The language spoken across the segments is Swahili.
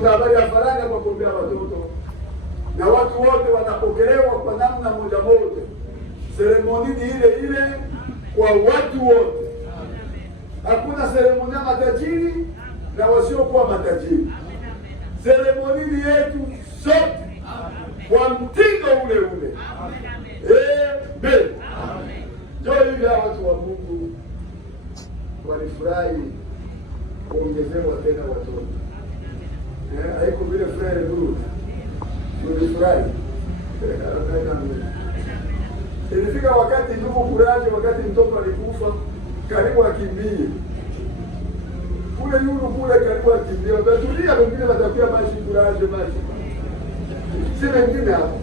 Tuna habari ya faranga kwa kuombea watoto, na watu wote wanapokelewa kwa namna moja moja. Seremoni ni ile ile kwa watu wote. Hakuna seremoni ya matajiri na wasiokuwa matajiri. Seremoni ni yetu sote kwa mtindo ule ule. Amen. Ndio hivi watu wa Mungu walifurahi kuongezewa tena watoto. Haiko vile frere nuru. Tulifurahi. Ilifika wakati ndugu kuraje, wakati mtoto alikufa karibu akimbie. Kule yulu kule karibu akimbie. Watatulia wengine watakuwa maji kuraje maji. Si wengine hapo.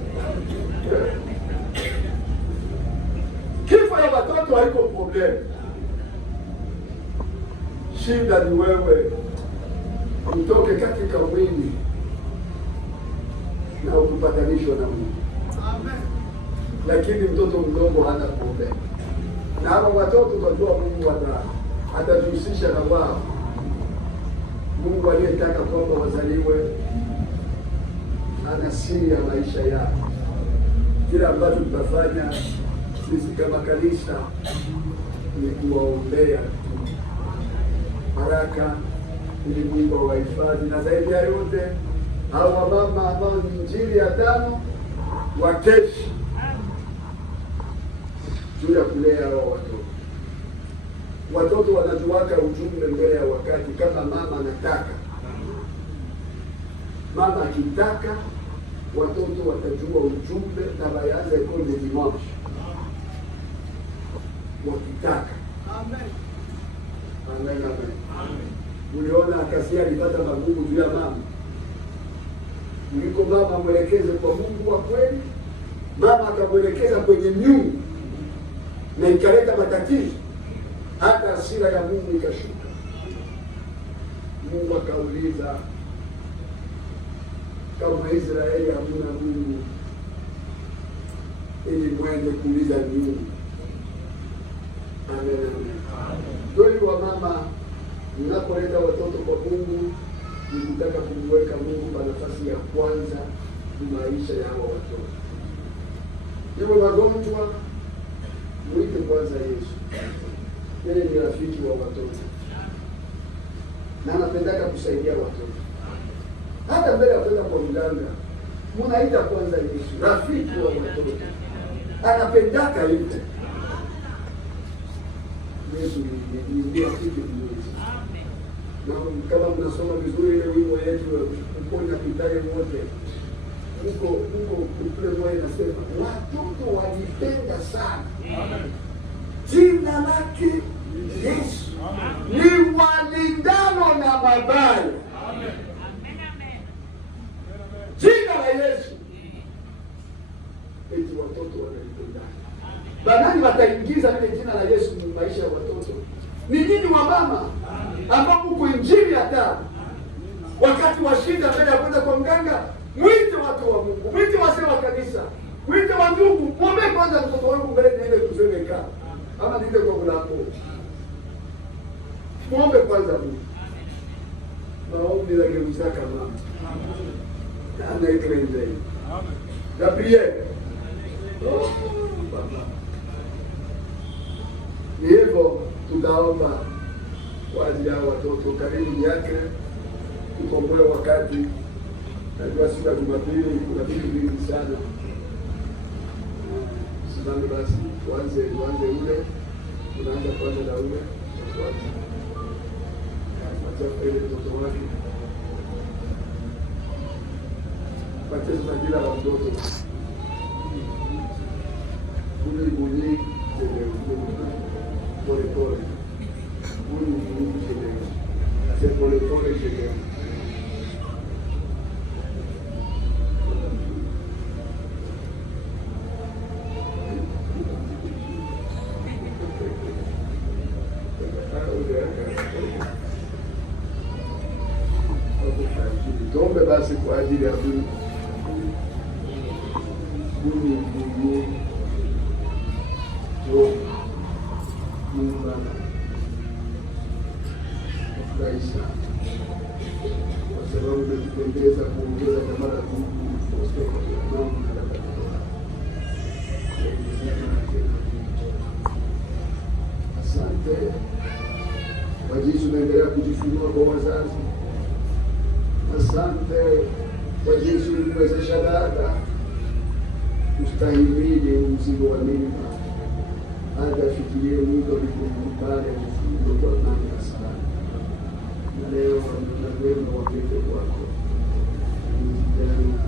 Kifo ya watoto haiko problem. Shida ni wewe utoke katika mwili na ukupatanishwa na Mungu. Amen. Lakini mtoto mdogo hana problem. Na hawa watoto tunajua Mungu atajihusisha na wao. Mungu aliyetaka kwamba wazaliwe ana siri ya maisha yao. Kila ambacho tutafanya sisi kama kanisa ni kuwaombea baraka ili Mungu awahifadhi, na zaidi ya yote hao wamama ambao ni injili ya 5 wakeshi juu ya kulea hao watoto. Watoto wanajuaka ujumbe mbele ya wakati. Kama mama anataka, mama akitaka, watoto watajua ujumbe na waanze kwenye dimanche wakitaka. Amen. Amen, amen. Uliona Akasia alipata magumu juu ya mama. Uliko mama mwelekeze kwa Mungu wa kweli, mama akamwelekeza kwenye miungu na ikaleta matatizo, hata hasira ya Mungu ikashuka. Mungu akauliza, kama Israeli hamuna Mungu, ili mwende kuuliza miungu. Amen, amen. Ndio wa mama, mnapoleta watoto kwa Mungu, nikitaka kumweka Mungu kwa nafasi ya kwanza ni maisha ya hao watoto. Iwe wagonjwa, mwite kwanza Yesu. Yeye ni rafiki wa watoto na anapendaka kusaidia watoto. Hata mbele ya kwenda kwa mganga, munaita kwanza Yesu, rafiki wa watoto. Anapendaka hivyo. Yesu ni rafiki mzuri. Na kama mnasoma vizuri ile wimbo yetu kuponya kitaye wote, huko kule moyo nasema watoto walipenda sana. Amen. Jina lake Yesu ni walindano na mabaya. Amen. Jina la Yesu eti watoto wanalipenda. Banani wataingiza ile jina la Yesu ni maisha ya watoto? Ni nini wa mama ambao mko injili ya 5 wakati wa shida mbele ya kwenda kwa mganga, mwite watu wa Mungu, mwite wazee wa kanisa, mwite wa ndugu, muombe kwanza mtoto wangu mbele niende kuzeweka ama niende kwa mlango. Muombe kwanza Mungu. Maombi la gemzaka mama. Ana ikrenze. Amen. Gabriel. Oh, baba. Ni hivyo tutaomba kwa ajili ya watoto. Karibu yake tukomboe wakati. Najua siku ya Jumapili kuna vitu vingi sana. Sidhani basi tuanze ule. Tunaanza kwanza na ule. Wacha ile mtoto wake. Patezo na bila watoto. Ule mwenye pole pole. Ule mwenye pole pole chelewa. Tuombe basi kwa ajili ya Mungu. Mungu Baba. Furahi sana. sababu imetupendeza kuongeza dhamana Mungu asante kwa jinsi unaendelea kujifunua kwa wazazi. Asante kwa jinsi ulimwezesha dada kustahimili mzigo wa mimba hadi afikirie mwito ulipokubali kufunga kwa amani na salama. Na leo wamewema wapende kwako mjana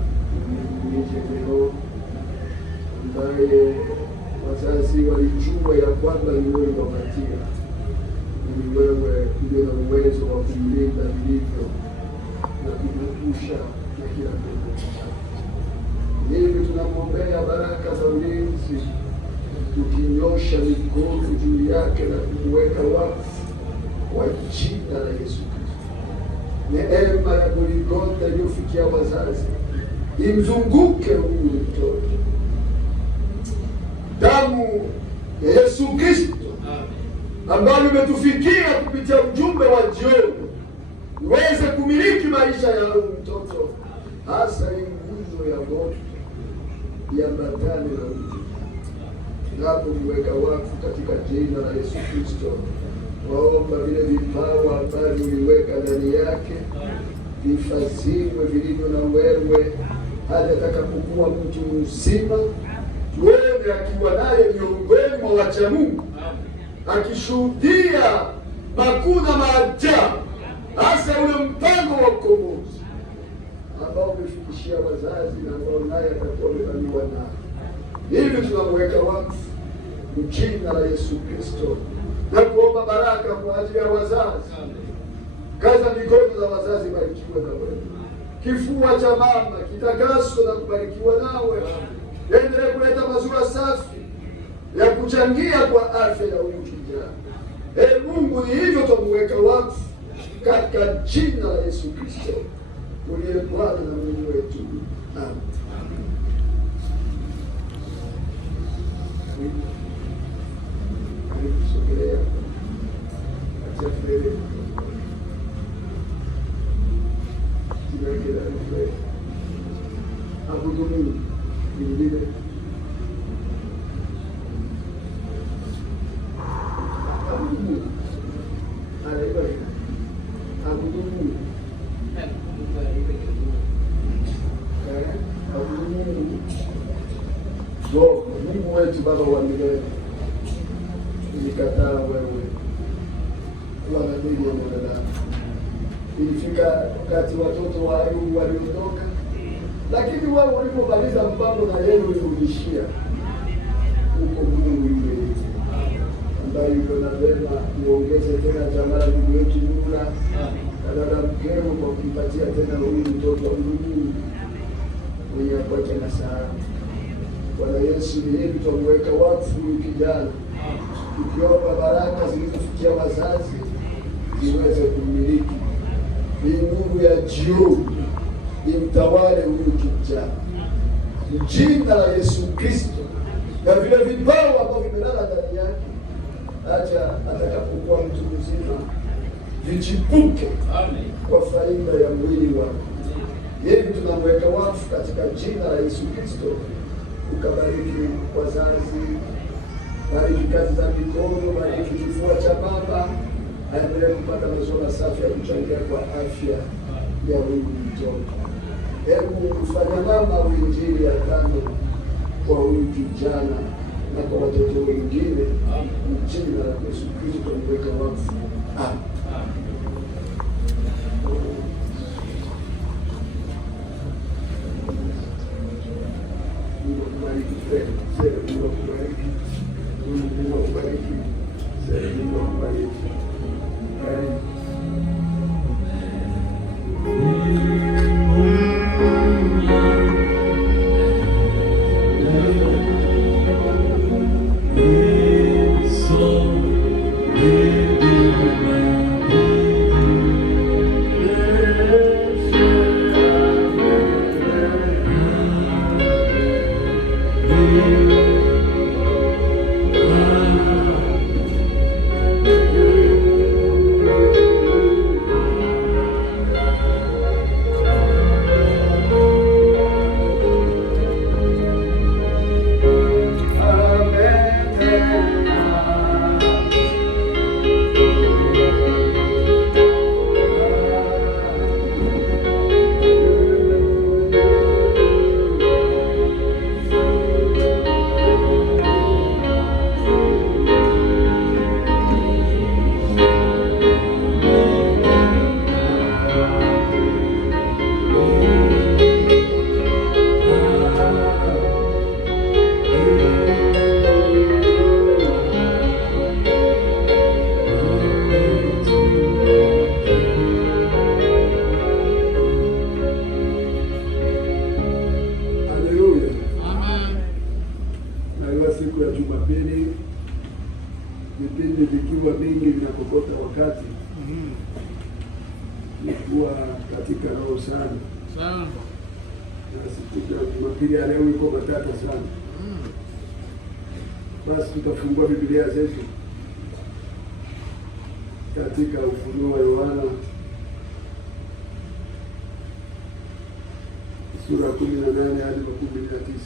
leo ambaye wazazi walijua ya kwamba ni wewe wapatia, ni wewe ndio na uwezo wa kumlinda vilivyo na kumepusha na kila kitu. Hivi tunamwombea baraka za ulinzi, tukinyosha mikono juu yake na kumweka wakfu kwa jina la Yesu Kristo. Neema ya Golgotha iliyofikia wazazi imzunguke huyu mtoto. Damu ya Yesu Kristo ambayo imetufikia kupitia ujumbe wa jioni iweze kumiliki maisha ya huyu mtoto, hasa hii nguzo ya moto iambatane na huyu. Tunapomweka wakfu katika jina la Yesu Kristo, waomba vile vipawa ambavyo uliweka ndani yake vifadhiwe vilivyo na wewe hadi atakapokuwa mtu mzima, tuone akiwa naye miongoni mwa wacha Mungu, akishuhudia makuu na maajabu, hasa ule mpango wa ukombozi ambao umefikishia wazazi na ambao naye atakuwa amebarikiwa nao. Hivi tunamweka wakfu jina la Yesu Kristo na kuomba baraka kwa ajili ya wazazi. Kaza mikono za wazazi, barikiwe na wewe. Kifua cha mama kitakaswe na kubarikiwa nawe. Endelee kuleta maziwa safi ya kuchangia kwa afya ya huyu kijana. Mungu, ni hivyo tumuweka wakfu katika jina la Yesu Kristo uliye Bwana na Mungu wetu. Amen. Sogelea atafele kila mfwe abudumu bilibile abudumu alaiba abudumu abudumu Mungu wetu Baba wa milele, ilikataa wewe kuwa na mwili wa mwanadamu. Ilifika wakati watoto wa Ayubu waliondoka, lakini wewe ulipomaliza mpango na yeye ulirudishia huko Mungu yule ambaye yuko na vema uongeze tena jamaa la ndugu yetu Nura na dada mkeo kwa kumpatia tena huyu mtoto wa Mungu mwenye akwake na salama. Bwana Yesu, ni hivi tumweka wakfu huyu kijana, tukiomba baraka zilizofikia wazazi ziweze kumiliki. Ni nuru ya jioni imtawale huyu kijana, jina la Yesu Kristo, na vile vipawa ambavyo vimelala ndani yake, acha atakapokuwa mtu mzima vichipuke kwa faida ya mwili wake. Hivi tunamweka wakfu katika jina la Yesu Kristo. Ukabariki wazazi, bariki kazi za mikono, bariki kifua cha baba, aendelee kupata maziwa safi ya kuchangia kwa afya ya huyu mtoto. Hebu ufanye mama wa Injili ya tano kwa huyu kijana na kwa watoto wengine, jina la Yesu Kristo tumeweka wakfu. Amen. Thank you. najua mingi vinakokota wakati nikuwa katika roho sana. Na siku ya Jumapili ya leo iko matata sana. Basi tutafungua Biblia zetu katika Ufunuo wa Yohana sura 18 hadi 19.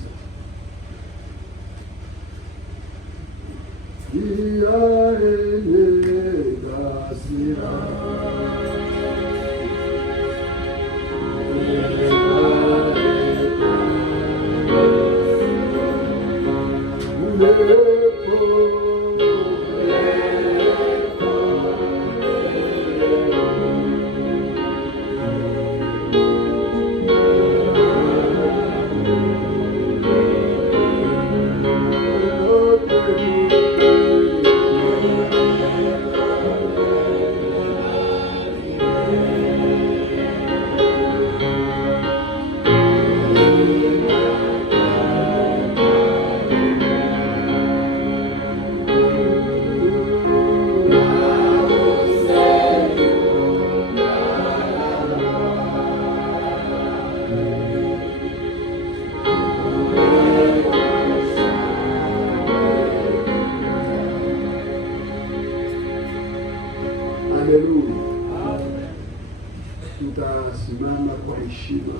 Tutasimama kwa heshima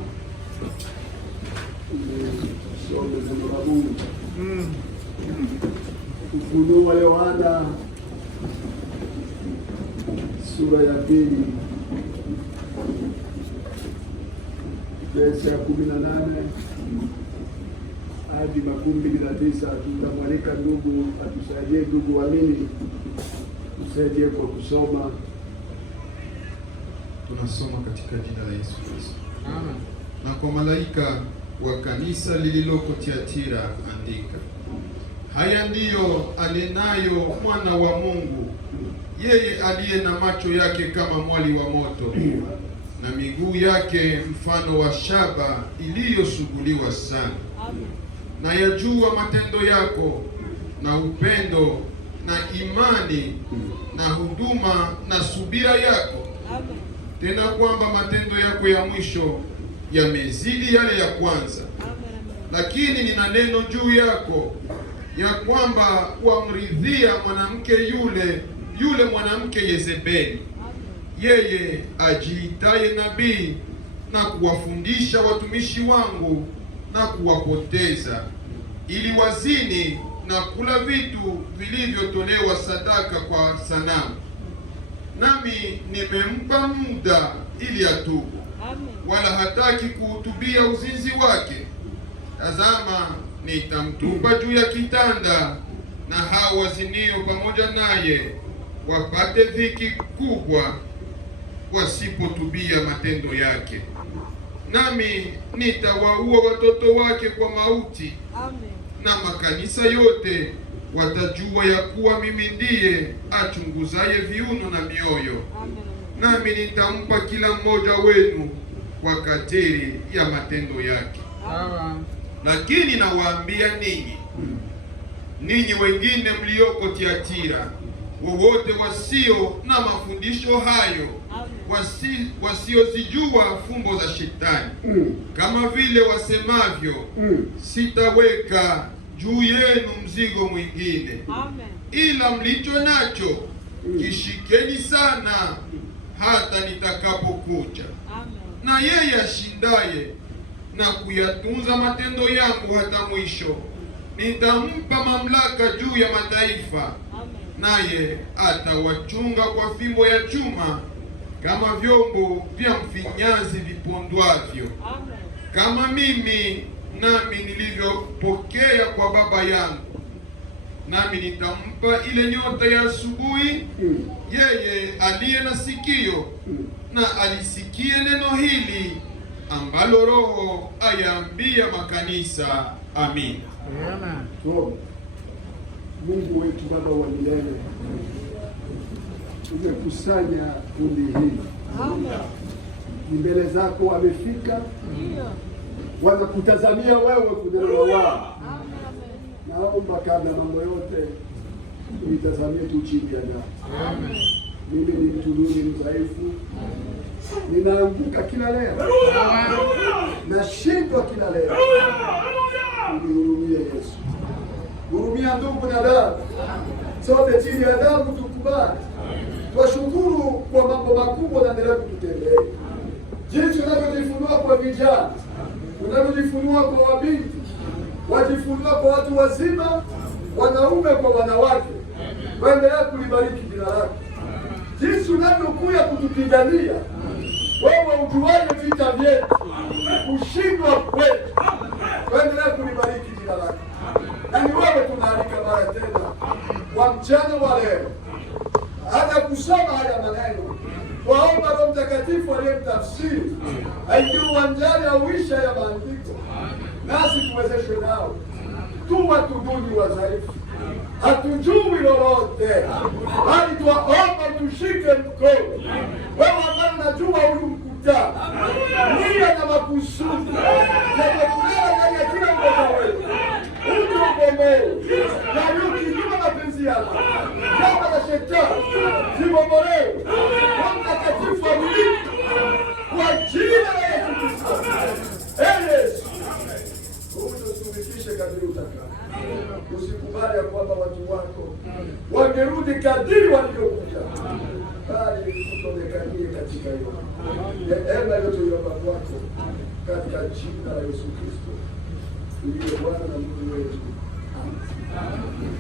tusome neno la Mungu. Ufunuo wa Yohana sura ya 2 verse ya 18 hadi 29. Tutamwalika ndugu atusaidie, ndugu waamini, tusaidie kwa kusoma. Tunasoma katika jina la Yesu Kristo. Amen. Na kwa malaika wa kanisa lililoko Tiatira andika: haya ndiyo anenayo mwana wa Mungu, yeye aliye na macho yake kama mwali wa moto na miguu yake mfano wa shaba iliyosuguliwa sana. Amen. Na yajua matendo yako na upendo na imani na huduma na subira yako. Amen. Tena kwamba matendo yako ya mwisho yamezidi yale ya kwanza. Amen. Lakini nina neno juu yako, ya kwamba wamridhia mwanamke yule mwanamke Yezebeli, yeye ajiitaye nabii, na kuwafundisha watumishi wangu na kuwapoteza, ili wazini na kula vitu vilivyotolewa sadaka kwa sanamu. Nami nimempa muda ili atubu. Amen. Wala hataki kuhutubia uzinzi wake. Tazama, nitamtupa juu ya kitanda, na hao wazinio pamoja naye wapate dhiki kubwa, wasipotubia matendo yake. Nami nitawaua watoto wake kwa mauti. Amen. Na makanisa yote watajua ya kuwa mimi ndiye achunguzaye viuno na mioyo. Amen. Nami nitampa kila mmoja wenu kwa kadiri ya matendo yake. Amen. Lakini nawaambia ninyi wengine mlioko Tiatira, wowote wasio na mafundisho hayo, wasiozijua fumbo za Shetani, kama vile wasemavyo, sitaweka juu yenu mzigo mwingine. Amen. Ila mlicho nacho kishikeni sana hata nitakapokuja. Amen. Na yeye ashindaye na kuyatunza matendo yangu hata mwisho, nitampa mamlaka juu ya mataifa. Amen. Naye atawachunga kwa fimbo ya chuma, kama vyombo vya mfinyanzi vipondwavyo. Amen. Kama mimi nami nilivyopokea kwa Baba yangu, nami nitampa ile nyota ya asubuhi. Yeye aliye na sikio na alisikie neno hili ambalo Roho ayaambia makanisa. Amin. Amen. Mungu wetu Baba wa milele, umekusanya kundi hili. Amen. Ni mbele zako wamefika. Ndio. Wanakutazamia wewe kunena wao. Amen. Naomba kabla mambo yote nitazamie tu chini ya damu. Mimi ni mtu duni, mdhaifu, ninaanguka kila leo, nashindwa kila leo. Unihurumie Yesu, hurumia ndugu na dada, sote chini ya damu tukubali. Twashukuru kwa mambo makubwa unaendelea kututendea, jinsi unavyojifunua kwa vijana, unavyojifunua kwa wabinti, wajifunua kwa watu wazima, wanaume kwa wanawake. Waendelea kulibariki jina lako, jinsi unavyokuja kutupigania. Wewe ujuaye vita vyetu, kushindwa kwetu, waendelea kulibariki jina lako. Na ni wewe tunaalika mara tena kwa mchana wa leo, hata kusoma haya maneno, waomba Roho Mtakatifu aliyemtafsiri aingie uwanjani auisha ya maandiko, nasi tuwezeshwe nao. Tu watu duni wadhaifu, hatujui lolote, bali twaomba tushike mkono. Wewe ambaye unajua huyu mkutano, nia na makusudi yamekulala ndani ya kila mmoja wetu, utuokolee na yukinyuma mapenzi yako, jama la shetani zibomolewe. Roho Mtakatifu amiliki kwa jina la Yesu Kristo. Yesu, ututumikishe kadiri utakavyo. Usikubali ya kwamba watu wako wangerudi kadiri walivyokuja, bali tuonekanie katika hiyo neema yote iliyopa kwako, katika jina la Yesu Kristo uliye Bwana na Mungu wetu. Amen.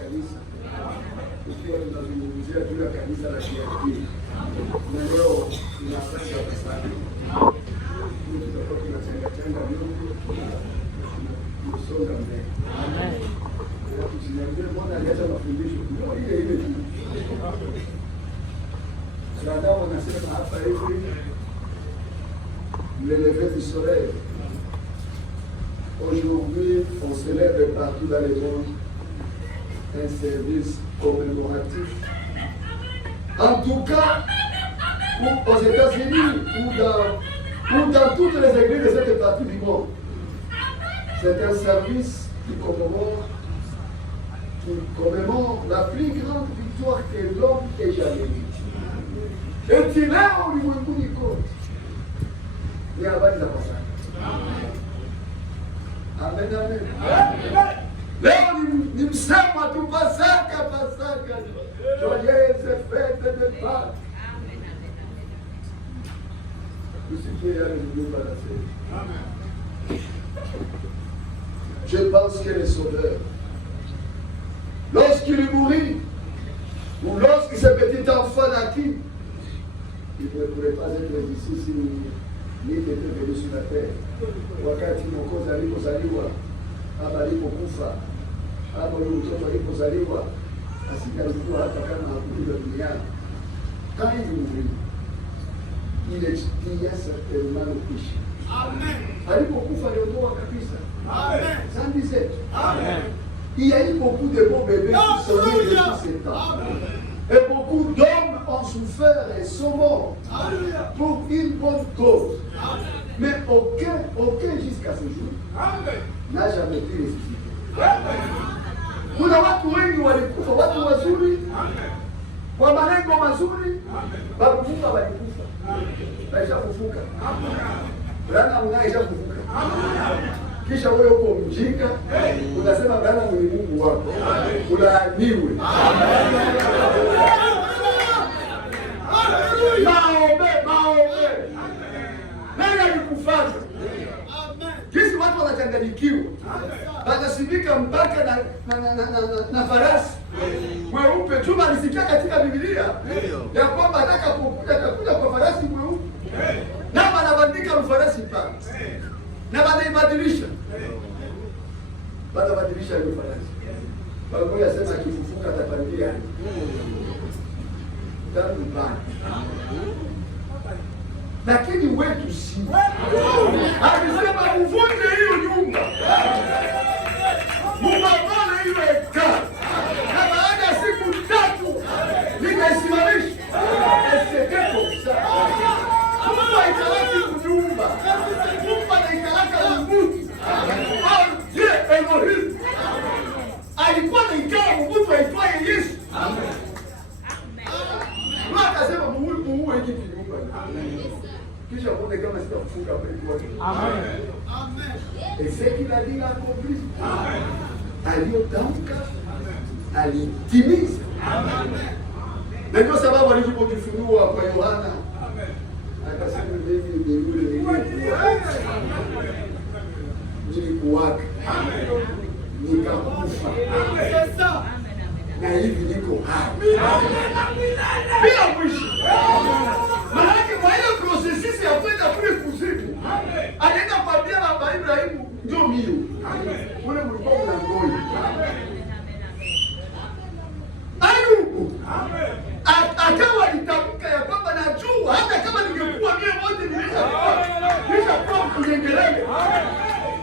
kanisa, ikiwa tunazungumzia juu ya kanisa la kiakili, na leo tunafanya sana tutakuwa tunachanga Mungu kusonga mbele. Amen. Tusiambie mbona aliacha mafundisho ile tu. Dada wanasema hapa hivi le lever du soleil. Aujourd'hui, on célèbre partout dans le monde un service commémoratif. En tout cas, aux États-Unis ou dans toutes les églises de cette partie du monde, c'est un service qui commémore la plus grande victoire que l'homme ait jamais eue. Et tu l'as au niveau du compte. Il y a un bas de la passage. Amen, amen. Leo ni msema tu Pasaka. Joyeuse fête de Pâques. Tusikie yale Mungu anasema. Je pense que le Sauveur, lorsqu'il mourit, ou lorsque ce petit enfant naquit, il ne pourrait pas être ici si il était venu sur la terre. Wakati Mwokozi alipozaliwa, ama alipokufa, ama yule mtoto alipozaliwa, asingalikuwa hata kama hakuja duniani. Quand il mourit, il expia certainement le péché. Amen. Alipokufa aliondoa kabisa. Amen. Sans disette. Amen. Il y a eu beaucoup de beaux bébés qui sont nés depuis ces temps. Et beaucoup d'hommes ont souffert et sont morts pour une bonne cause. Amen. Mais aucun jusqu'à ce jour n'a jamais pu ressusciter. Kuna watu wengi walikufa, watu wazuri kwa malengo mazuri, bakufuka walikufa, baisha kufuka. Bwana unaisha kufuka. Kisha wewe uko mjinga, unasema Bwana ni Mungu wako. Ulaaniwe. Maombe. Nani alikufanya? Kisi watu wanachanganyikiwa. Wanasimika mpaka na farasi. Mweupe. Chuma alisikia katika Biblia ya kwamba atakuja kwa farasi mweupe. Na wanabandika mfarasi pale. Na wanaibadilisha. Wanabadilisha hiyo farasi. Biblia inasema akifufuka atapandia. Tangu bana. Lakini wetu si. Alisema uvunje hiyo nyumba. Mubabale hiyo hekalu. Na baada ya siku 3 nikaisimamisha. Esekeko sana. Mungu aikalaki kunyumba. Mungu aikalaka mbuti. Je, Elohim. Alikuwa anaikala mbuti aitwaye Yesu. Amen. Mungu akasema muue hiki kinyumba. Kisha muone kama sitafufuka mbele. Amen. Amen. Et ce qu'il a dit accompli. Amen. Aliyotamka alitimiza. Amen. Na ndio sababu alipojifunua kwa Yohana akasema mimi ni yule nilikuwaka. Nikakufa. Na hivi niko hai. Bila mwisho. Maana kwa ile processus ya kwenda kule kuzimu, anaenda kuambia baba Ibrahimu ndio mio. Ule mlikuwa mnangoi. Ayubu. Akawa alitamka ya kwamba najua hata kama ningekuwa mie wote nimeshakuwa mkunyengelele.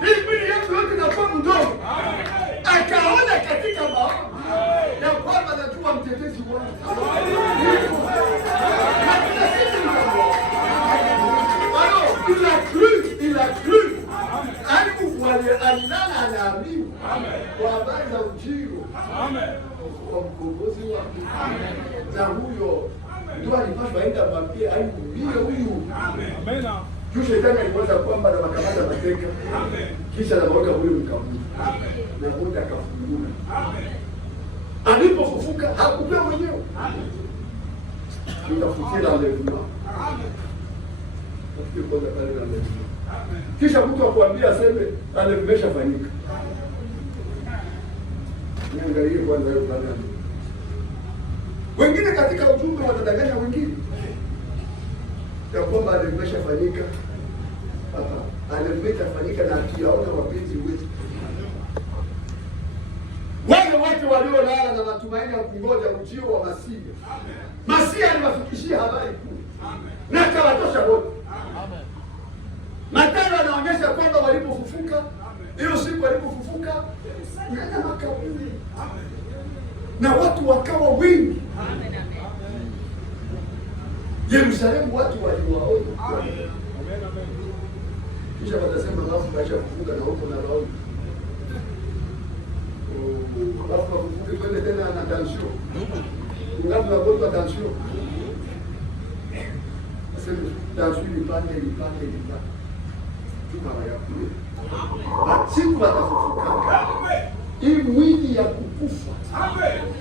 Hii mwili yangu yote inakuwa mdogo. Akaona katika maono ya kwamba najua mtetezi wangu. Il a cru. Alilala anaamini kwa habari za ujio wa mkombozi wake. Na huyo ndio alipaswa aenda mwambie alimbie huyu. Juu shetani aliweza kwamba na makamata mateka. Kisha anaweka ule mkamuni. Na muda akafunguka. Alipofufuka hakupewa mwenyewe. Tutafutia na leo. Kisha mtu akwambia aseme alimeshafanyika. Niangalie kwanza hiyo baba. Wengine katika ujumbe wanadanganya wengine ya kwamba alimeshafanyika hapa, alimeshafanyika na akiaona wapenzi wetu. Wale watu waliolala na matumaini ya kungoja ujio wa Masihi. Masihi aliwafikishia habari kuu na akawatosha wote. Mathayo anaonyesha kwamba walipofufuka, hiyo siku walipofufuka na makaburi na watu wakawa wengi. Yerusalemu watu waliwaona. Kisha watasema wafu baisha kufufuka na huko na waona. Wafu wafufuke kwende tena na tension. Ngapi wagonjwa tension? Asema tension ipande. Tukawayakule. Siku watafufuka. Hii mwili ya kukufa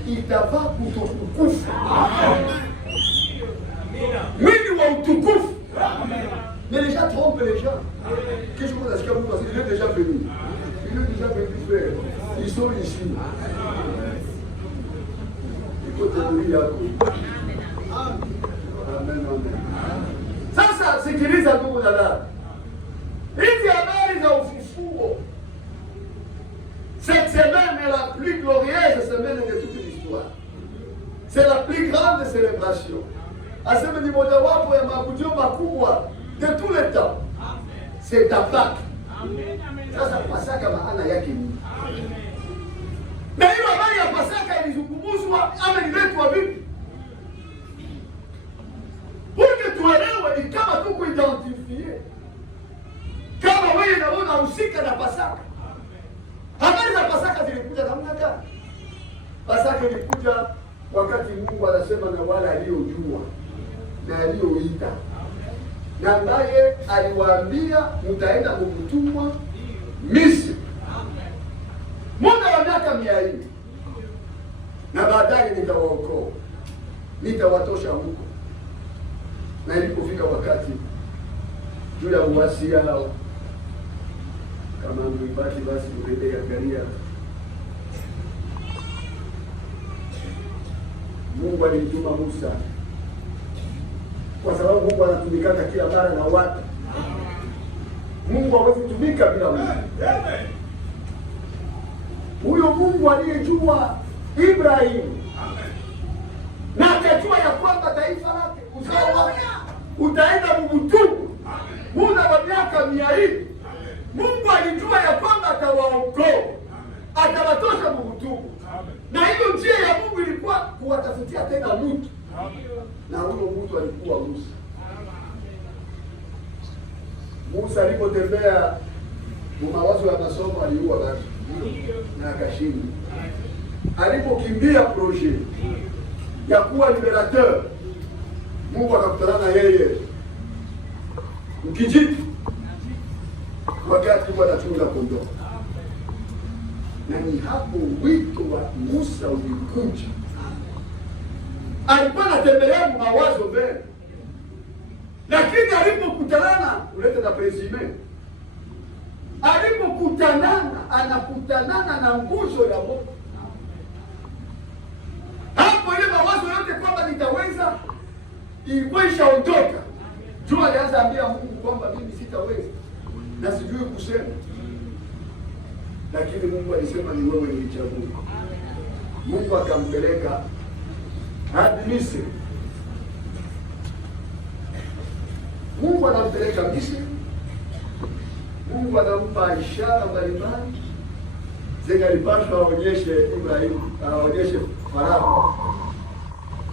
itavaa kutokukufa. Mwili wa utukufu. Mais les gens trompent les gens. Qu'est-ce qu'on a ce qu'il y a parce qu'il est déjà venu. Il est déjà venu frère. Ils sont ici. Ikote yako. Amen. Sasa sikiliza ndugu dada. Hizi habari za ufufuo. Cette semaine est la plus glorieuse semaine de toute l'histoire. C'est la plus grande célébration. Asema ni mojawapo ya maabudio makubwa de tout le temps. C'est ta Pâque. Sasa Pasaka maana yake ni. Na hiyo habari ya Pasaka ilizungumzwa ama iletwa vipi? Porque tuelewe ni kama tuko identifier. Kama wewe na wewe unahusika na Pasaka. Habari za Pasaka zilikuja namna gani? Pasaka ilikuja wakati Mungu anasema na wale aliojua na alioita, na ambaye aliwaambia mtaenda kutumwa Misri muda wa miaka 100, na baadaye nitawaokoa, nitawatosha huko. Na ilipofika wakati juu ya uasi yao, kama mwibaki basi uende angalia, Mungu alimtuma Musa kwa sababu Mungu anatumikana kila mara na watu. Mungu hawezi kutumika bila Mungu. Huyo Mungu aliyejua Ibrahimu na akajua ya kwamba taifa lake uzao wake utaenda Mubutubu muda wa miaka 100. Mungu alijua ya kwamba atawaokoa, atawatosha Mubutubu. Na hiyo njia ya Mungu ilikuwa kuwatafutia tena mtu. Na huyo mtu alikuwa Musa. Musa alipotembea mawazo ya masomo aliua watu na akashinda. Alipokimbia projet ya kuwa liberateur, Mungu akakutana na yeye mkijiti wakati alikuwa anachunga kondoo. Na ni hapo wito wa Musa ulikuja. Alikuwa anatembelea mawazo mbele, lakini alipokutanana ulete na presime, anakutanana na nguzo ya moto. Hapo ile mawazo yote kwamba nitaweza ilikuwa ishaondoka. Jua alianza ambia Mungu kwamba mimi sitaweza na sijui kusema, lakini Mungu alisema ni wewe nilichagua. Mungu akampeleka hadi Misri. Mungu anampeleka Misri. Mungu anampa ishara mbalimbali zenye alipaswa aonyeshe Ibrahimu, aonyeshe Farao.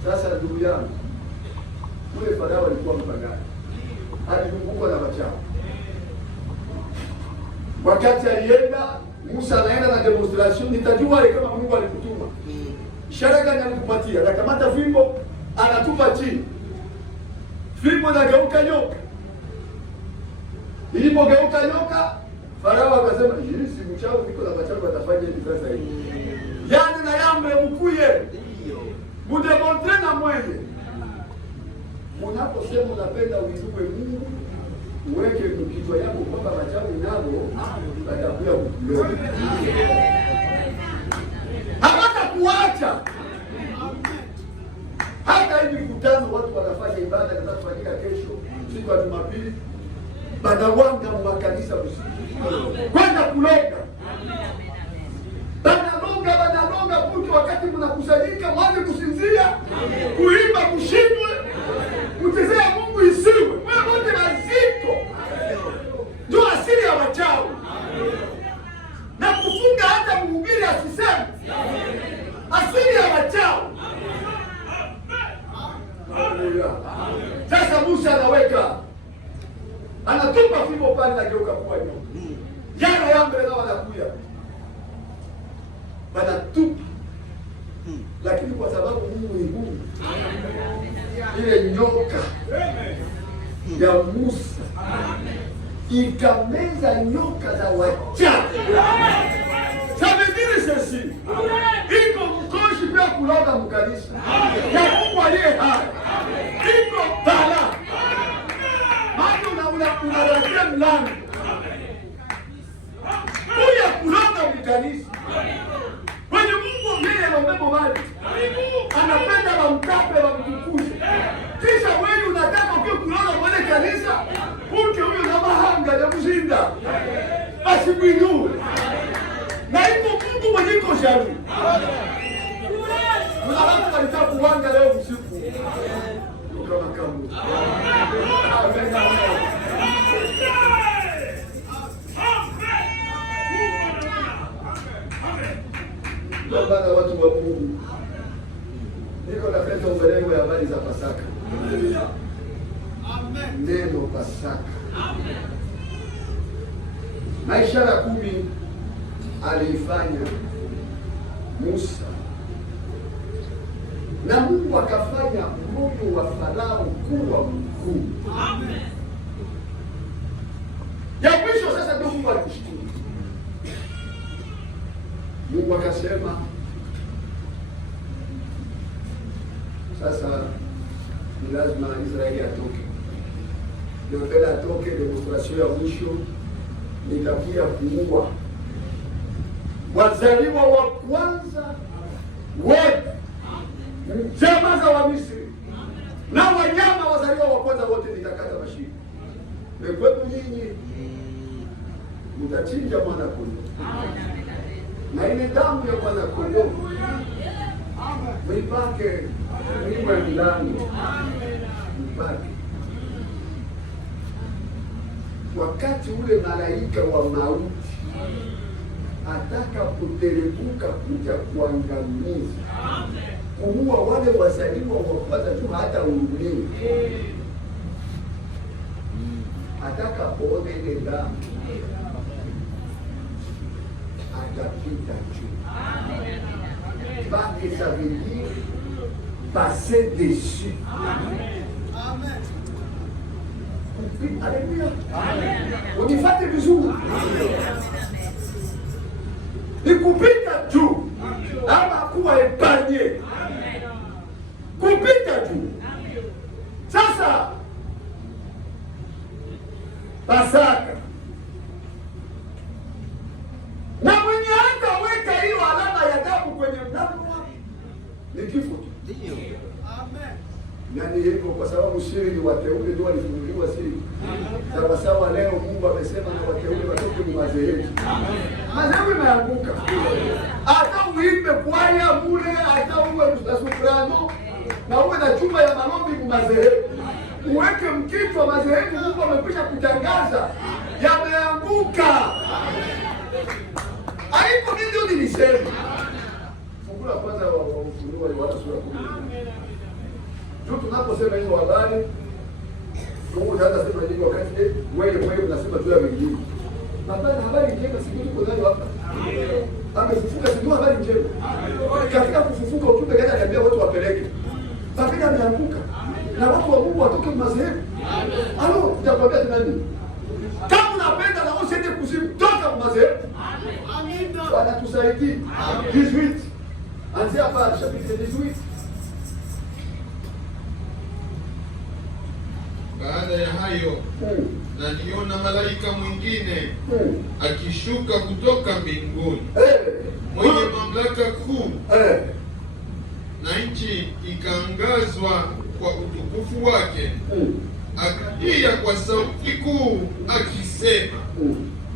Sasa ndugu yangu, ule Farao alikuwa mpagani, alikuwa na wachawi. Wakati alienda, Musa anaenda na demonstration, nitajua kama Mungu alikutuma. Ishara gani alikupatia? Anakamata fimbo, anatupa chini. Fimbo inageuka nyoka. Ilipogeuka nyoka, Farao akasema, "Jinsi mchawi niko na wachawi watafanya hivi sasa hivi." Yaani na yambe mkuye. Mudemontre na mwenye. Unaposema unapenda uinue Mungu, uweke mkichwa yako kwamba wachawi nao watakuja kukuletea. Acha hata hivi mikutano watu wanafanya ibada inatafanyika kesho siku ya Jumapili, banawanga makanisa usiku kwenda kuloga, banalonga kuti wakati mnakusanyika mwanze kusinzia, kuimba kushindwe, kuchezea Mungu isiwe. Wewe wote mazito ndio asili ya wachawi, na kufunga hata mhubiri asiseme asili ya wachawi. Sasa Musa anaweka anatupa fimbo pale na geuka kuwa nyoka. Jana yambe na wanakuja wanatupa, lakini kwa sababu Mungu ni Mungu, ile nyoka ya Musa ikameza nyoka za wachawi. Sabedini sisi iko mkoshi pia kuloga mkanisa ya Mungu aliye hai, iko bala maana unalakia mlango kuya kuloga mkanisa kwenye Mungu yeye anabeba mali, anapenda wamkape wamtukuze, kisha wewe unataka ukiwa kuloga kwenye kanisa uke huyo na mahanga ya mshinda basi mwinue na iko Mungu mwenye iko shauri. Mnaanza kanisa kuwanga leo usiku kama kamu. Baba na watu wa Mungu, niko napenda uelewe habari za Pasaka. Amen. Neno Pasaka. Na ishara 10 aliifanya Musa, na Mungu akafanya moyo wa Farao kuwa mkuu. Amen. Ya mwisho sasa ndio Mungu alikushukuru. Mungu akasema sasa ni lazima Israeli atoke. Ndio mbele atoke, demonstration ya mwisho nitakia kuua wazaliwa wa kwanza wote jamaa za Wamisri na wanyama wazaliwa wa kwanza wote nitakata mashini. Kwetu nyinyi mtachinja mwana kondoo, na ile damu ya mwana kondoo mwipake mlima milango, mpake wakati ule malaika wa mauti atakapoteremka kuja kuangamiza, kuua wale wazaliwa wa kwanza tu hata ulimwengu, atakapoona ile damu atapita juu. Baki ça veut dire passer dessus. Amen. Alléluia. Unifate vizuri. Ni kupita juu ama kuwa epanye. Kupita juu. Sasa Pasaka na mwenye hata weka hiyo alama ya damu kwenye mlango ni kifo tu. Amen. Nani hivyo? Kwa sababu siri ni wateule ndio walifunuliwa siri. Sawa sawa, leo Mungu amesema na wateule watoke ni madhehebu. Madhehebu imeanguka. Hata uimbe kwaya mule, hata uwe na soprano na uwe na chumba ya maombi mu madhehebu, uweke mkito wa madhehebu, Mungu amekwisha kutangaza yameanguka. Haiko ndio nilisema. Fungu la kwanza wa Ufunuo wala sura 10. Ndio tunaposema hizo habari, Mungu anasema hivi wakati wewe unasema tu ya wengine. Hapana, habari njema sisi tuko nayo hapa. Amefufuka, si ndio habari njema. Katika kufufuka utupe gani aliambia watu wapeleke. Papika ameanguka. Na watu wa Mungu watoke madhehebu. Alo, nitakwambia nani? Kama unapenda na usiende kuzimu, toka madhehebu. Amina. Bwana tusaidie. 18. Anzia hapa chapitre 18. Baada ya hayo naliona malaika mwingine akishuka kutoka mbinguni, mwenye mamlaka kuu, na nchi ikaangazwa kwa utukufu wake. Akalia kwa sauti kuu akisema,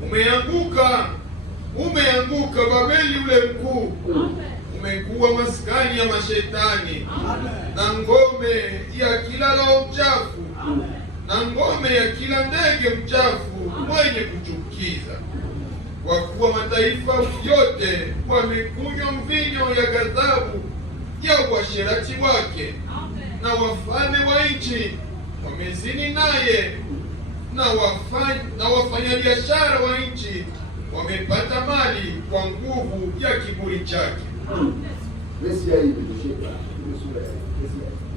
umeanguka, umeanguka Babeli ule mkuu, umekuwa maskani ya mashetani na ngome ya kila roho mchafu na ngome ya kila ndege mchafu mwenye kuchukiza. Kwa kuwa mataifa yote wamekunywa mvinyo ya ghadhabu ya uasherati wake, na wafalme wa nchi wamezini naye, na wafanyabiashara wa nchi wamepata mali kwa nguvu ya kiburi chake.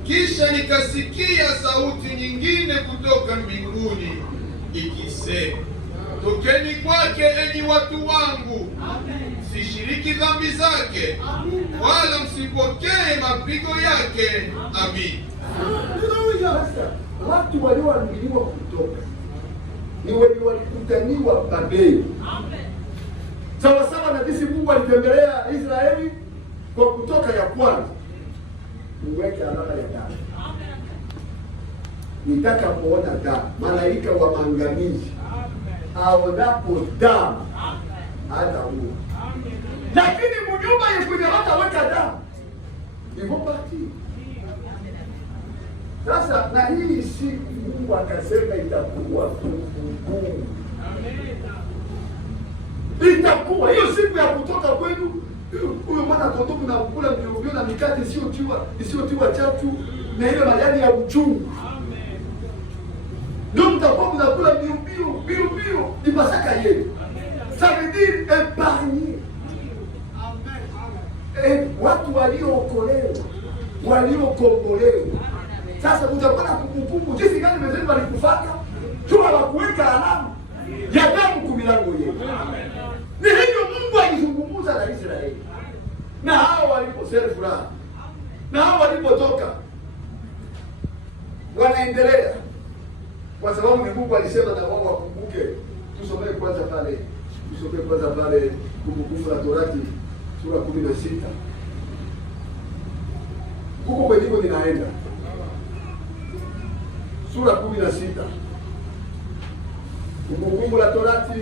Kisha nikasikia sauti nyingine kutoka mbinguni ikisema, tokeni kwake enyi watu wangu, msishiriki dhambi zake, wala msipokee mapigo yake. Amin. Watu walioambiliwa kutoka ni wenye walikutaniwa Babeli, sawasawa na jinsi Mungu alitembelea Israeli kwa kutoka ya kwanza. Uweke alama ya damu. Nitaka kuona damu. Malaika wa maangamizi aonapo damu hataua, lakini mnyumba yekuja wataweka damu ivopati. Sasa na hii siku Mungu akasema itakuwa ngumu. Itakuwa hiyo siku ya kutoka kwenu. Huyo mwana kondoo mnakula mbio na mikate isiyotiwa chachu na ile majani ya uchungu. Ndio mtakuwa mnakula mbio ni Pasaka yenu. Ça veut dire épargner. Watu waliookolewa, waliokombolewa. Sasa utakuwa na kumbukumbu jinsi gani mzee walikufaka tu hawakuweka alama ya damu kumilango yenu. Ni hivyo Mungu alizungumza na Israeli. Na hao waliposema furaha, na hao walipotoka wanaendelea, kwa sababu ni Mungu alisema na wao wakumbuke. Tusomee kwanza pale Kumbukumbu la Torati sura 16. Huko kwenye ninaenda sura 16. Kumbukumbu la Torati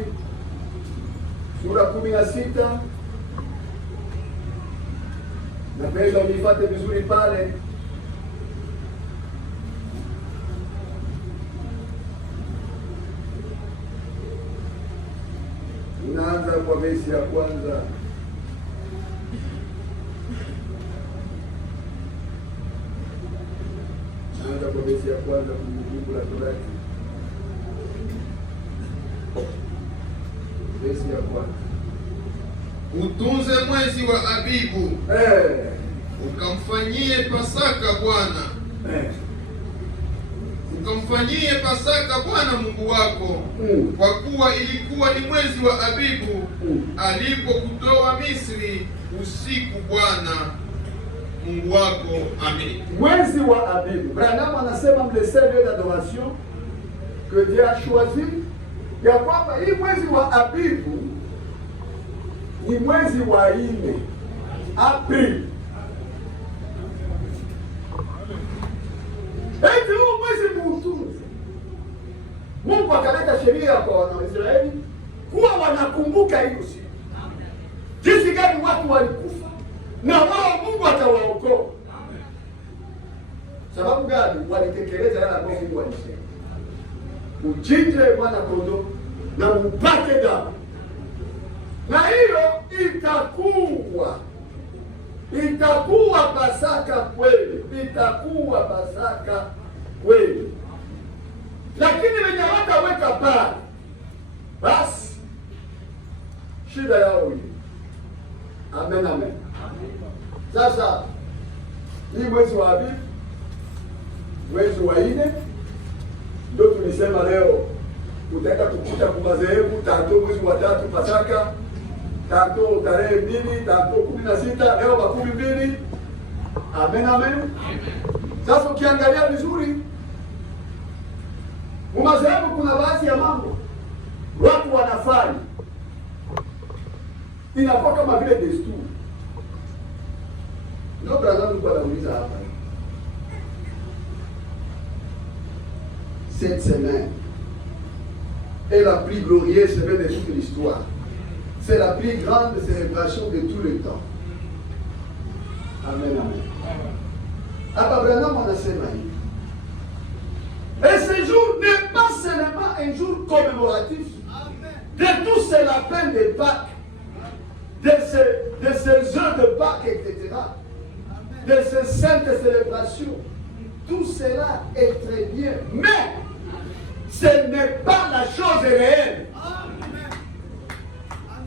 sura 16. Napenda unifate vizuri pale. Unaanza kwa verse ya kwanza. Unaanza kwa verse ya kwanza Kumbukumbu la Torati. Verse ya kwanza. Utunze mwezi wa Abibu, ukamfanyie Pasaka Bwana. Ukamfanyie Pasaka Bwana Mungu wako, kwa kuwa ilikuwa ni mwezi wa Abibu alipokutoa Misri usiku Bwana Mungu wako. Amen. Mwezi wa Abibu. Branham anasema le service d'adoration que Dieu a choisi, ya kwamba hii mwezi wa Abibu ni mwezi wa 4 Aprili. Eti huu mwezi muutunze. Mungu akaleta sheria kwa Wanaisraeli kuwa wanakumbuka hiyo siku. Jinsi gani watu walikufa na wao Mungu atawaokoa. Sababu gani? Walitekeleza yale ambayo Mungu alisema. Uchinje mwana kondoo na mpake damu. Na hiyo itakuwa Pasaka kweli, itakuwa Pasaka kweli. Lakini wenye wataweka pale, basi shida yao hii. Amen, amen. Sasa hii mwezi wa Abibu, mwezi wa 4, ndio tulisema leo utaenda kukuta kwa madhehebu tanto mwezi wa 3 Pasaka, tanto tarehe 2, tanto 16, leo 12. Amen, amen. Sasa ukiangalia vizuri, madhehebu kuna baadhi ya mambo watu wanafanya inakuwa kama vile desturi, Ndio brother alikuwa anauliza hapa. Cette semaine est la plus glorieuse semaine de toute l'histoire. C'est la plus grande célébration de tout le temps. Amen, amen. Abraham anasema hivi. Et ce jour n'est pas seulement un jour commémoratif de tous ces lapins de Pâques, de ces œufs de Pâques, etc., de ces saintes célébrations. Tout cela est très bien, mais ce n'est pas la chose réelle.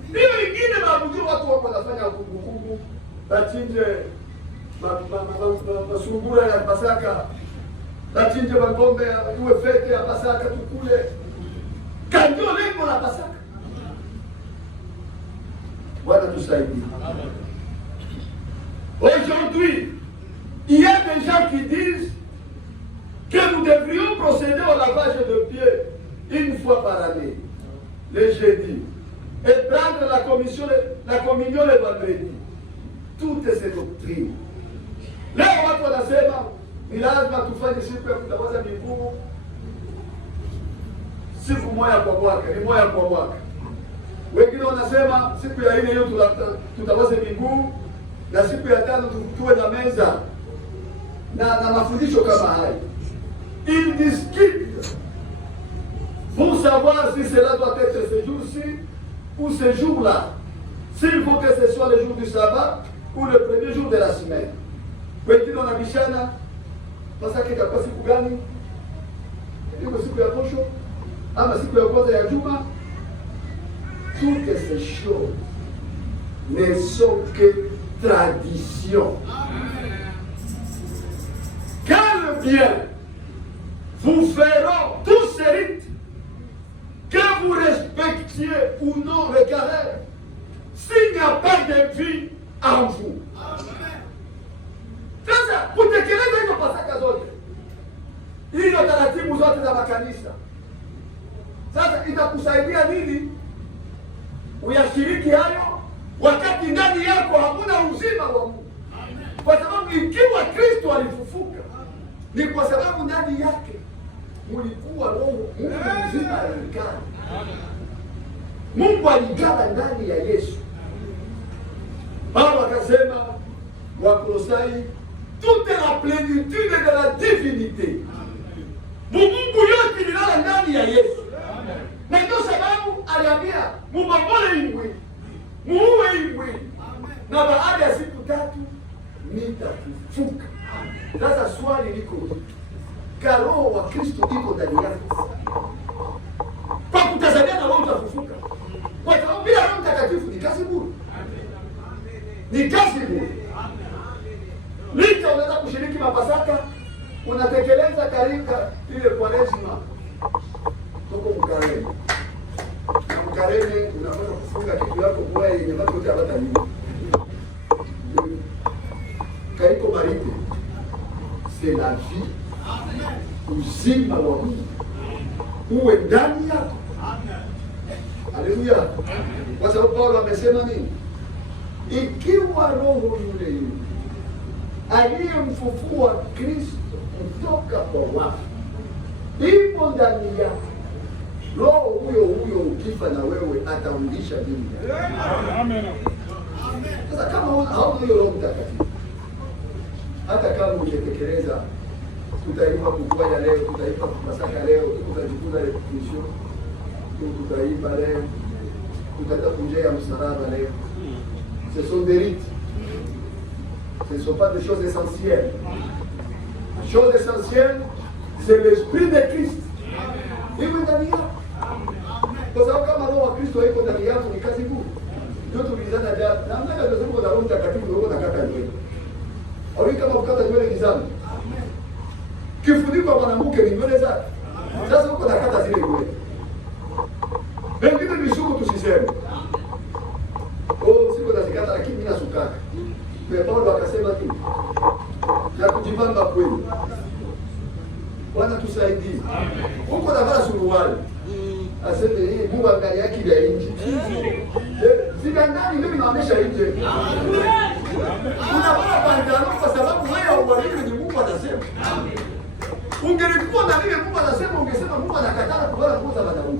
Hiyo ingine mabudu watu wako wanafanya kumbukumbu, bachinje masungura ya Pasaka, bachinje magombe iwe fete ya Pasaka tukule. Kandio lengo la Pasaka. Bwana tusaidie. Aujourd'hui, il y a des gens qui disent que nous devrions procéder au lavage de pieds une fois par année, le jeudi, et prendre la communion le vendredi. Toutes ces doctrines. Leo watu wanasema ni lazima tufanye siku ya kutawaza miguu siku moja kwa mwaka, ni moja kwa mwaka. Wengine wanasema siku ya 4 hiyo tutawaze miguu na siku ya 5 tuwe na meza na mafundisho kama haya. Ils discutent pour savoir si cela doit être ce jour-ci ou ce jour-là. S'il faut que ce soit le jour du sabbat ou le premier jour de la semaine. Wengine wanabishana Pasaka itakuwa siku gani? Iko siku ya posho ama siku ya kwanza ya juma? Toutes ces choses ne sont que traditions. Quel bien vous feront tous ces rites, que vous respectiez ou non le carême, s'il n'y a pas de vie en vous. Sasa kutekeleza hizo Pasaka zote, hizo taratibu zote za makanisa, sasa itakusaidia nini uyashiriki hayo wakati ndani yako hakuna uzima wa Mungu? Kwa sababu ikiwa Kristo alifufuka ni kwa sababu ndani yake mulikuwa roho Mungu mzima alikaa. Mungu alikaa ndani ya Yesu. Paulo akasema Wakolosai, toute la plénitude de la divinité. Mungu yote ilala ndani ya Yesu. Na ndio sababu aliambia mubambole imwe, muue imwe, na baada ya siku 3 nitafufuka. Sasa swali liko, roho wa Kristo iko ndani yako, kwa kutazamia na wewe utafufuka. Kwa sababu bila Roho Mtakatifu ni kazi bure, ni kazi bure. Licha unaweza kushiriki mapasaka, unatekeleza karika ile Kwaresima, tuko mkareni. Na mkareni unapaswa kufunga kitu yako kwa yenye watu wote hata nini. Kaiko marite, c'est la vie. Uzima wa Mungu uwe ndani yako. Haleluya. Kwa sababu Paulo amesema nini? Ikiwa roho yule yule aliyemfufua Kristo kutoka kwa wafu ipo ndani yako, roho huyo huyo ukifa na wewe atarudisha dini. Amen. Sasa kama hauna hiyo Roho Mtakatifu, hata kama ungetekeleza tutaimba kukwaya leo, tutaimba Pasaka leo, tutajikuta repetition, tutaimba leo, tutaenda kunjea msalaba leo. Ce sont des rites. Ce ne sont pas des choses essentielles. La chose essentielle, c'est l'esprit de Christ. Iko ndani yako. Kwa sababu kama roho wa Kristo iko ndani yako ni kazi bure. Ndio tulizana jana. Na mnaka tunasema Roho Mtakatifu ndio unakata nywele. Au kama ukata nywele gizani. Kifuniko mwanamke ni nywele zake. Sasa uko nakata zile nywele. Wengine mishuko tusiseme. Oh, siko nazikata lakini mimi nasukaka. Kwa Paulo akasema tu ya kujipamba kweli. Bwana tusaidie. Huko na vaa suruali. Aseme hii Mungu angalia yake ya nje. Zika ndani mimi naonesha nje. Unavaa pantalon kwa sababu wewe hauamini ni Mungu anasema. Ungelikuwa na vile Mungu anasema, ungesema Mungu anakataa kuvaa nguo za wanaume.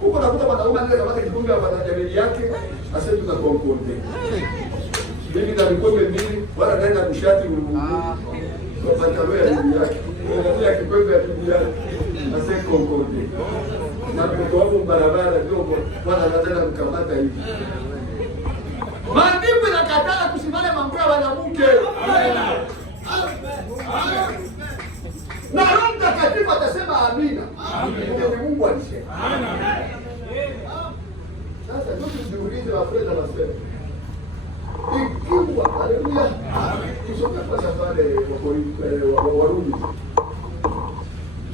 Huko nakuta wanaume ndio kama kikombe wa jamii yake, asema tunakonkonde. Mimi na vikombe mbili, wala naenda kushati kwa pantalon ya bibi yake. Ndio kikombe ya bibi yake. Asema konkonde. Na mtoto wangu barabara ndio wala nataka kukamata hivi. Maandiko yanakataa kusimama mambo ya wanawake. Na Roho Mtakatifu atasema amina. Ni Mungu alisema. Sasa ndio tujiulize wapenda wasema. Ikiwa haleluya. Tusome kwa safari wa Warumi.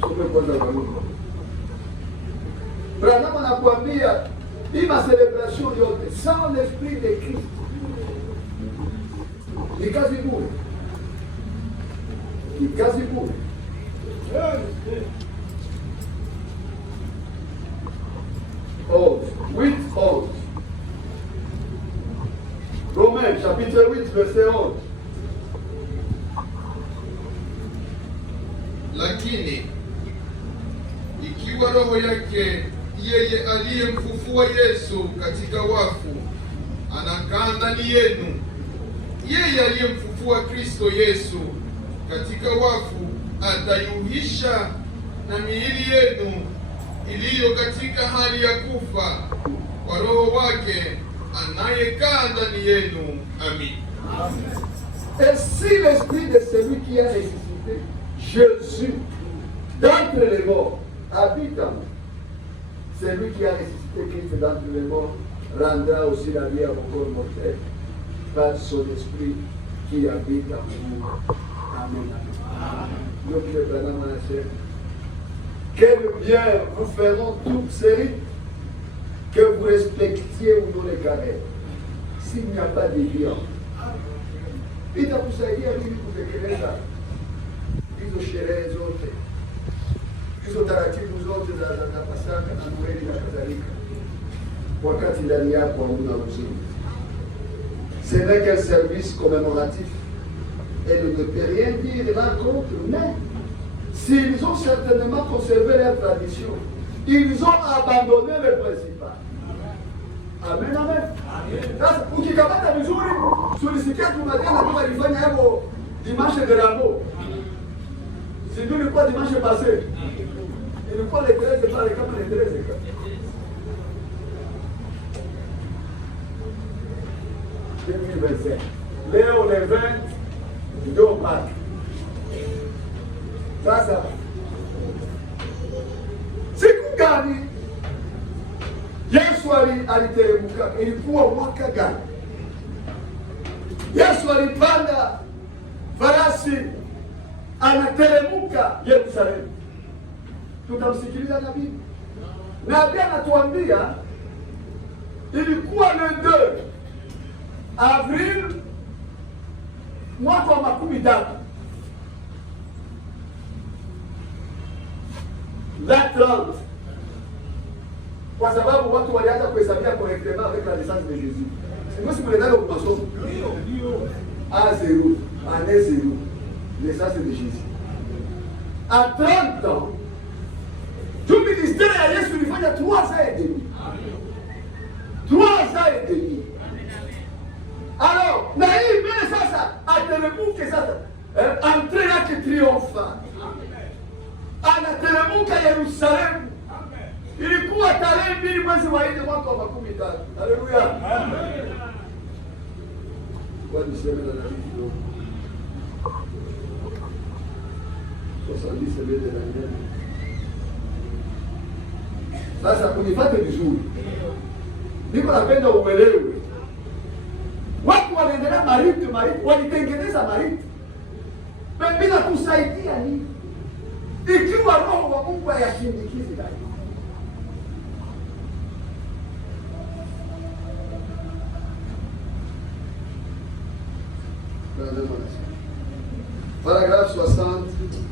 Tusome kwanza Warumi. Branham anakuambia hii celebration yote sans l'esprit de Christ ni kazi bure. Ni kazi bure. Romains chapitre 8 verset 11. Lakini ikiwa roho yake yeye aliyemfufua Yesu katika wafu anakaa ndani yenu, yeye aliyemfufua Kristo Yesu katika wafu ataiuhisha na miili yenu iliyo katika hali ya kufa kwa roho wake anayekaa ndani yenu. Amin. Et si l'esprit de celui qui a ressuscité Jésus d'entre les morts habite en vous, celui qui a ressuscité Christ d'entre les morts rendra aussi la vie à vos corps mortels par son esprit qui habite en vous. Amen. Donc le Branham a dit, quel bien vous feront toutes ces rites, que vous respectiez ou non les carrés, s'il n'y a pas de viande. Itakusaidia mimi kutekeleza hizo sherehe zote, hizo taratibu zote za Pasaka na Noeli na kadhalika, wakati ndani yako hauna uzima. Ce n'est qu'un service commémoratif et ne peut rien dire l'un contre, mais s'ils ont certainement conservé leur tradition, ils ont abandonné le principal. Amen, amen. Sasa ukikamata vizuri, tulisikia tumatena kama ilifanya hapo dimanche de Ramo. Sijui ilikuwa dimanche passé. Ilikuwa le 13 pale kama le 13. Leo le 20 ndio Pâques. Sasa siku gani Yesu aliteremka? Ilikuwa mwaka gani? Yesu alipanda farasi anateremka Yerusalemu. Tutamsikiliza nabii. Nabii anatuambia ilikuwa le 2 avril mwaka wa 13. La 30. Kwa sababu watu walianza kuhesabia correctement avec la naissance de Jésus. Sio si mnaenda kwa masomo. A 0, année 0, naissance de Jésus. À 30 ans, tout ministère ya Yesu ilifanya 3 ans et demi. 3 ans et demi. Alors, na hii mbele sasa ateremke sasa. Entrée yake triomphale. Anateremka Yerusalemu. Ilikuwa tarehe 2 mwezi wa 4 mwaka wa 13. Haleluya. Amen. Kwa niseme na nabii kidogo. Sasa niseme na nabii. Sasa unifuate vizuri. Niko napenda uelewe. Watu wanaendelea maritu, walitengeneza maritu. Bila kusaidia nini? Ikiwa roho wa Mungu hayashindikizi ndani. Paragraphe 60.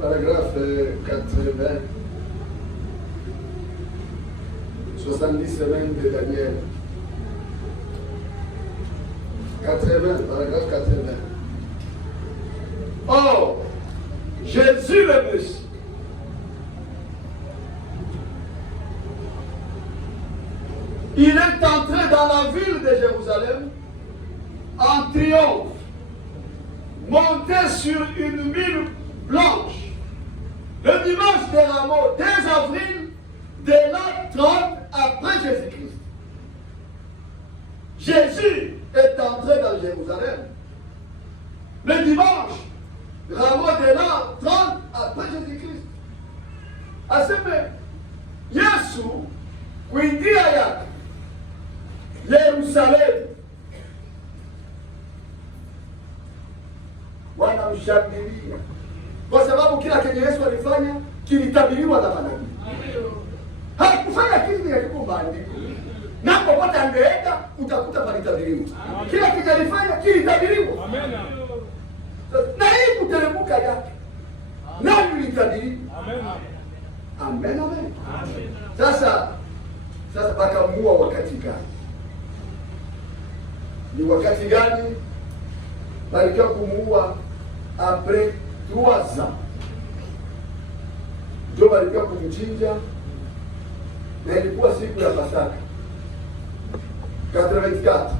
Paragraphe 80. 70 semaines de Daniel. 80, paragraphe 80. Or, Jésus le Messie, il est entré dans la ville de Jérusalem en triomphe, monté sur une mule blanche, le dimanche des Rameaux, 2 avril de l'an 30 après Jésus-Christ. Jésus est entré dans Jérusalem le dimanche, Rameaux de l'an 30 après Jésus-Christ. Aseme, Yesu kuingia yake Yerusalemu, wanamshangilia kwa sababu kila kenye Yesu alifanya kilitabiriwa na manabii. Hakufanya kitu ya kikumbandiko, na popote angeenda utakuta palitabiriwa. Kila kenye alifanya kilitabiriwa. Amen. Na hii kuteremka yake nani litabiriwa? Amen. Amen, amen. Sasa wakamuua wakati gani? Ni wakati gani balikia kumuua? Après 3 ans ndio balikia kumchinja, na ilikuwa siku ya Pasaka 84.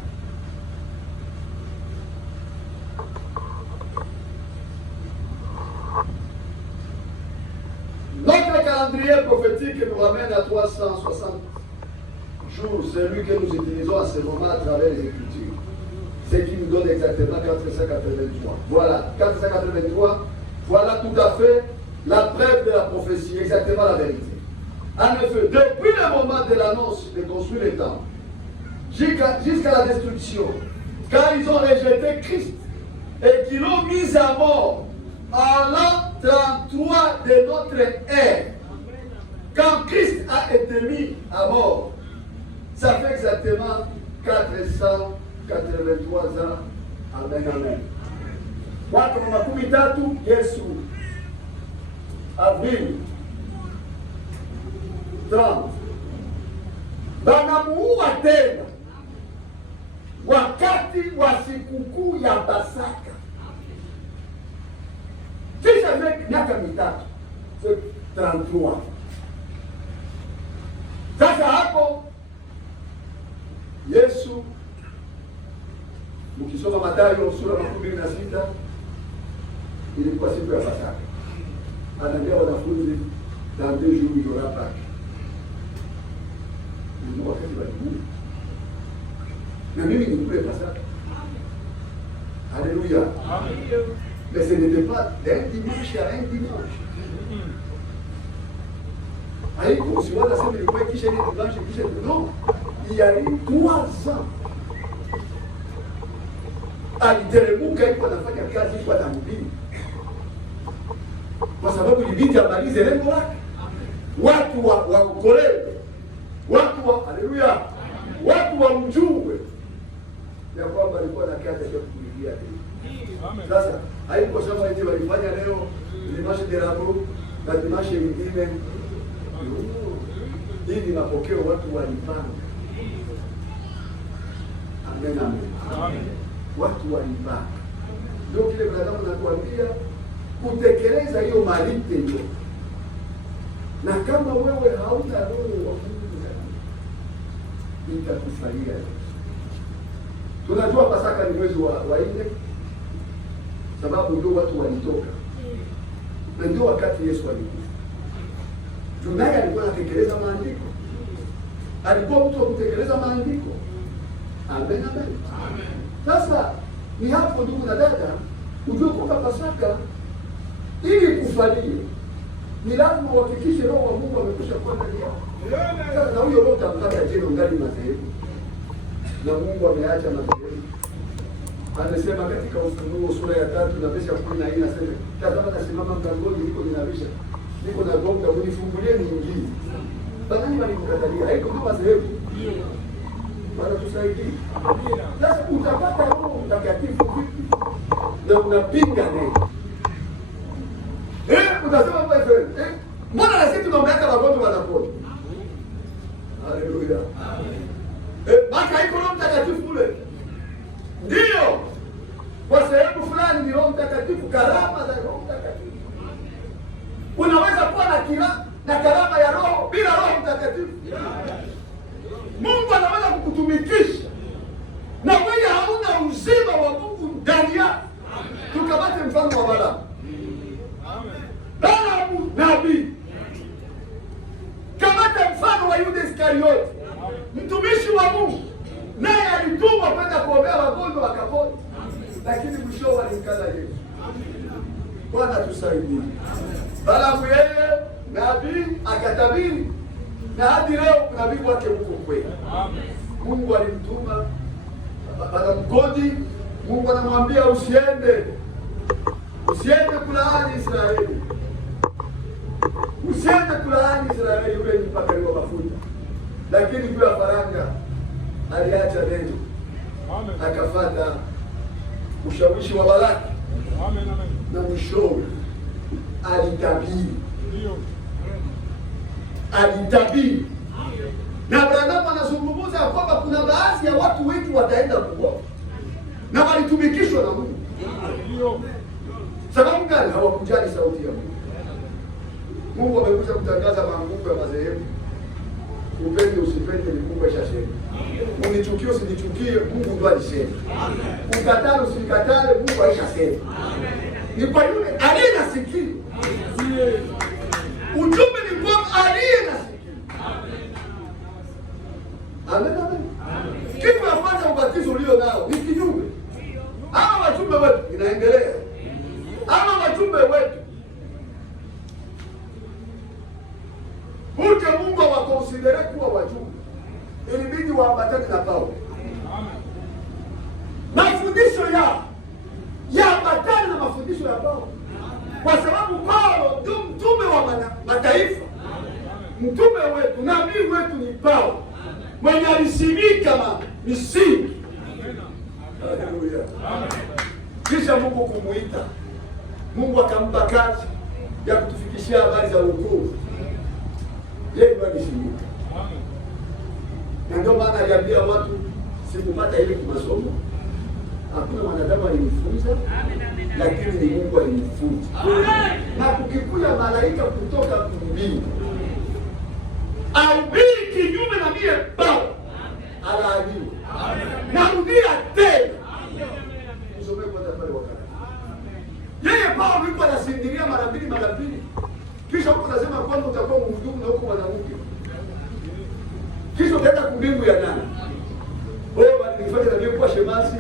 Notre calendrier prophétique nous ramène à 360 jours, celui que nous utilisons à ce moment à travers les Écritures. Ce qui nous donne exactement 483. Voilà, 483, voilà tout à fait la preuve de la prophétie, exactement la vérité. En effet, depuis le moment de l'annonce de construire le temple, jusqu'à la destruction, quand ils ont rejeté Christ et qu'ils l'ont mis à mort en l'an 33 de notre ère, quand Christ a été mis à mort, ça fait exactement 483 ans. Amen, amen. Mwaka 13 Yesu, avril 30, banamuua tena wakati wa sikukuu ya Pasaka. Kisha miaka 3, 33. Sasa hapo Yesu, mkisoma Mathayo sura 26, ilikuwa siku ya Pasaka. Anaambia wanafunzi, dans 2 jours il y aura Pâques. Ndio wakati wa Mungu. Na mimi nikule Pasaka. Alléluia. Amen. Mais ce n'était pas d'un dimanche à un dimanche. Haiko siwala sema ilikuwa kisha ni dimanche kisha non. Il y a eu 3 ans. Aliteremka iko anafanya kazi kwa dhambi. Kwa sababu ilibidi amalize lengo lake. Watu waokolewe. Watu wa haleluya. Watu wamjue ya kwamba alikuwa na kazi ya kukulia. Sasa haiko sababu eti walifanya leo dimanche de Rameaux na dimanche nyingine. Hii ni mapokeo watu walipanga. Amen, amen. Watu walipanga. Ndio kile binadamu nakuambia kutekeleza hiyo malipo hiyo. Na kama wewe hauna roho wa Mungu itakufalia. Tunajua Pasaka ni mwezi wa 4, sababu ndio watu walitoka. Na ndio wakati Yesu alikufa. Tunaye alikuwa anatekeleza maandiko. Alikuwa mtu wa kutekeleza maandiko. Amen, amen. Sasa ni hapo ndugu na dada, ujue kwamba Pasaka ili kufalie ni lazima uhakikishe roho wa Mungu amekwisha kuwa ndani yako. Sasa na huyo roho utampata jina ngali madhehebu. Na Mungu ameacha madhehebu. Anasema katika Ufunuo sura ya 3 na verse ya 14 anasema, tazama nasimama mlangoni niko ninabisha. Niko na gonga, mnifungulie niingie. Banani walikukatalia, haiko kama madhehebu. Bwana tusaidie. Sasa utapata Roho Mtakatifu vipi? Na unapinga neno. Utasema wewe, mbona na sisi tunaombeaka wagonjwa wanapona? Haleluya. Maka iko Roho Mtakatifu kule. Ndio. Kwa sehemu fulani ni Roho Mtakatifu, karama za Roho Mtakatifu. Unaweza kuwa na karama ya Roho bila Roho Mtakatifu. Mungu anaweza kukutumikisha na wewe hauna uzima wa Mungu ndani yako. Tukamate mfano wa Balaamu. Balaamu nabii. Kamata mfano wa Yuda Iskarioti, mtumishi wa Mungu, naye alitumwa kwenda kuombea wagonjwa wakapona, lakini mwisho walimkana Yesu. Bwana tusaidie. Balaamu yeye nabii akatabiri, na hadi leo nabii wake huko kweli. Mungu alimtuma anamkodi. Mungu anamwambia usiende kulaani Israeli, usiende kulaani Israeli. Yule mpaka leo mafuta, lakini kwa faranga aliacha neno, akafuata ushawishi wa Balaki. Na mwishowe alitabiri. Na Branham anazungumza kwamba kuna baadhi ya watu wengi wataenda kuoa na walitumikishwa na Mungu. Sababu gani? Hawakujali sauti ya Mungu. Mungu amekuja kutangaza maanguko ya madhehebu. Upende usipende ni Mungu ashasema. Unichukie usinichukie, Mungu ndiye alisema. Ukatale usikatale, Mungu aishasema. Ni kwa yule aliyenasikia. Ujumbe ni kwa aliyenasikia. Amen, amen. Kitu ya kwanza ubatizo ulio nao ni kinyume. Ama wajumbe wetu inaendelea. Ama wajumbe wetu Uke Mungu awakonsidere kuwa wajumbe, ilibidi waambatane na Paulo. Mafundisho yaambatane na mafundisho ya Paulo, kwa sababu Paulo ndio mtume wa mataifa. Mtume wetu, nabii wetu ni Paulo, mwenye alisimika misingi. Haleluya. Kisha Mungu kumuita, Mungu akampa kazi ya kutufikishia habari za wokovu. Yeye ndiye alisimika. Na ndio maana aliambia watu, sikupata ile kimasomo. Hakuna mwanadamu alinifunza, lakini ni Mungu alinifunza. Na kukikuya malaika kutoka mbinguni ahubiri kinyume na mie Paulo, alaaniwe. Narudia tena. Usome kwanza pale wakati. Yeye Paulo yuko anasindiria mara mbili. Kisha huko anasema kwamba utakuwa mhudumu na huko mwanamke. Kisha utaenda kumbingu ya nani? Wewe walifanya na mimi kwa shemasi.